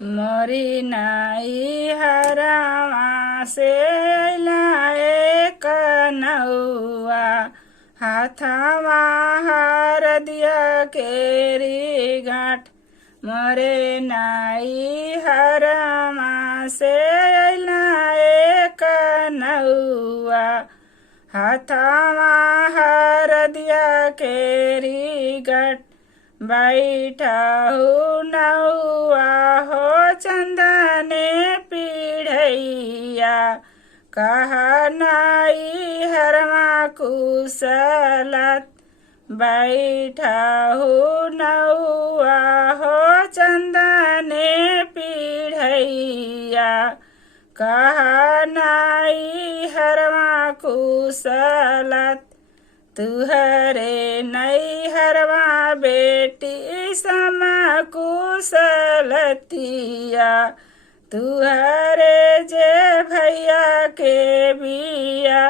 मोरी नाई हरवा से लाए कनौआ हाथवा हरदिया केरी घाट। मोरे नाई हरवा से लाए कनौआ हाथवा हरदिया केरी घाट। बैठहु नौआ हो चंदने पीढ़ैया कहा नाई हरमा कुशलत। बैठहु नौआ हो चंदने पीढ़ैया कहा नाई हरमा कुशलत। तुहरे नई हरवा बेटी समा कुशलतिया तुहरे जे भैया के बिया।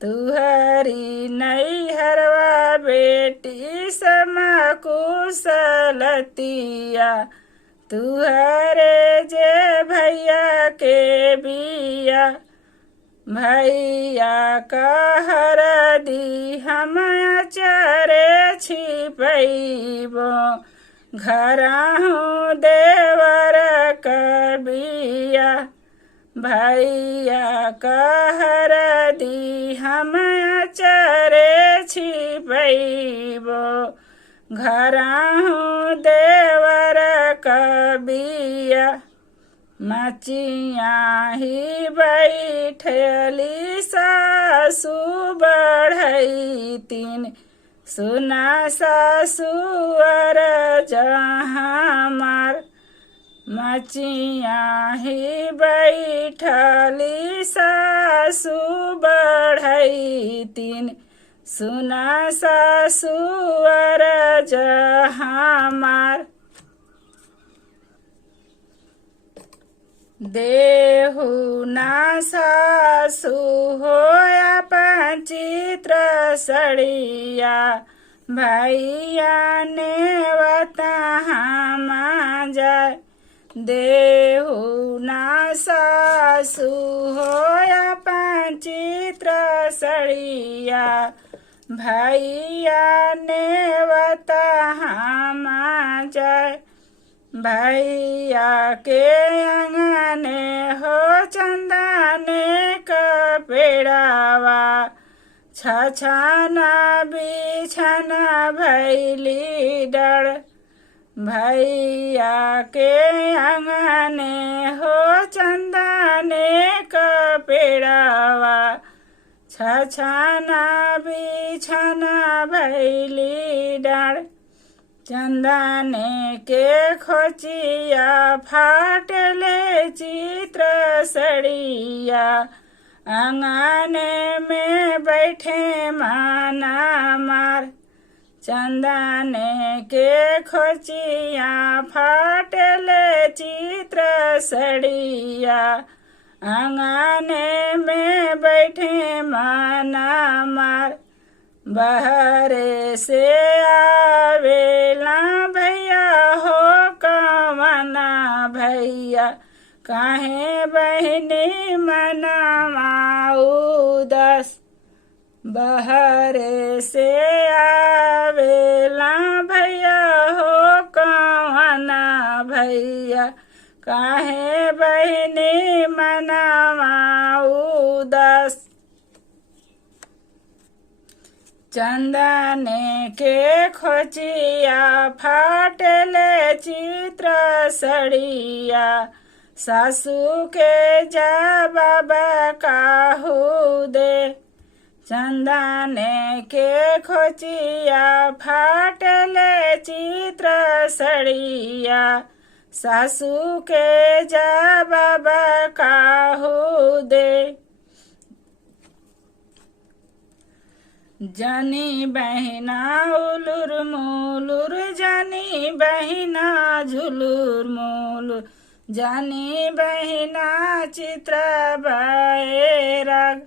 तुहरी नई हरवा बेटी समा कुशलतिया तुहरे जे भैया के बिया। भैया कहर दी हम चरे छिपैबो घरहूँ देवर कबिया। भैया कहर दी हम चरे छिपैबो घरहूँ देवर कबिया। मचिया ही बैठली सासु बढ़ई तीन सुना सासुअर जहाँ मार। मचिया ही बैठली सासु बढ़ई तीन सुना सासुअर जहाँ मार। देहु ना सासु होया पंचित्र सड़िया भैया ने वतहा जाय। देहु ना सासु होया पंचित्र सड़िया भैया ने वतहा जाय। भैया के अंगने हो चंदने का पेड़ावा छछना बिछना भैली डर। भैया के अंगने हो चंदने का पेड़ावा छछना बिछना भैली डर। चंदने के खोचिया फाटले चित्र सड़िया अंगने में बैठे माना मार। चंदने के खोचिया फाटले चित्र सड़िया अंगने में बैठे माना मार। बहरे से आवेला भैया हो कवना भैया काहे बहनी मनावा उदास। बहरे से आवेला भैया हो कवना भैया काहे बहनी मनावा उदास। चंदने के खोचिया फाटले चित्र सड़िया सासू के जवाब काहू दे। चंदने के खोचिया फाटले चित्र सड़िया सासू के जवाब काहू दे। जानी बहिना उलुर मुलुर जानी बहिना झुलुर मुलुर जानी बहिना चित्र बैराग।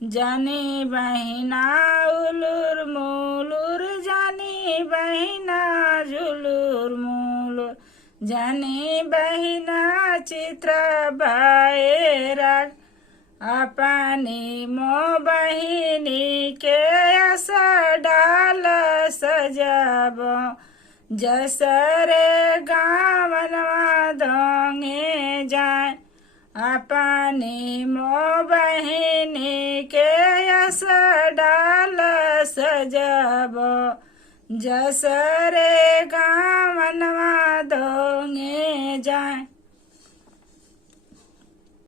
जानी बहिना उलुर मुलुर जानी बहिना झुलुर मुलुर जानी बहिना चित्र बाएरा अपनी मो बहिनी के अस डाल सजब जसरे गावनवा दोंगे जाए अपनी मो बहिनी के अस डाल सजब जसरे गावनवा दोंगे जाए।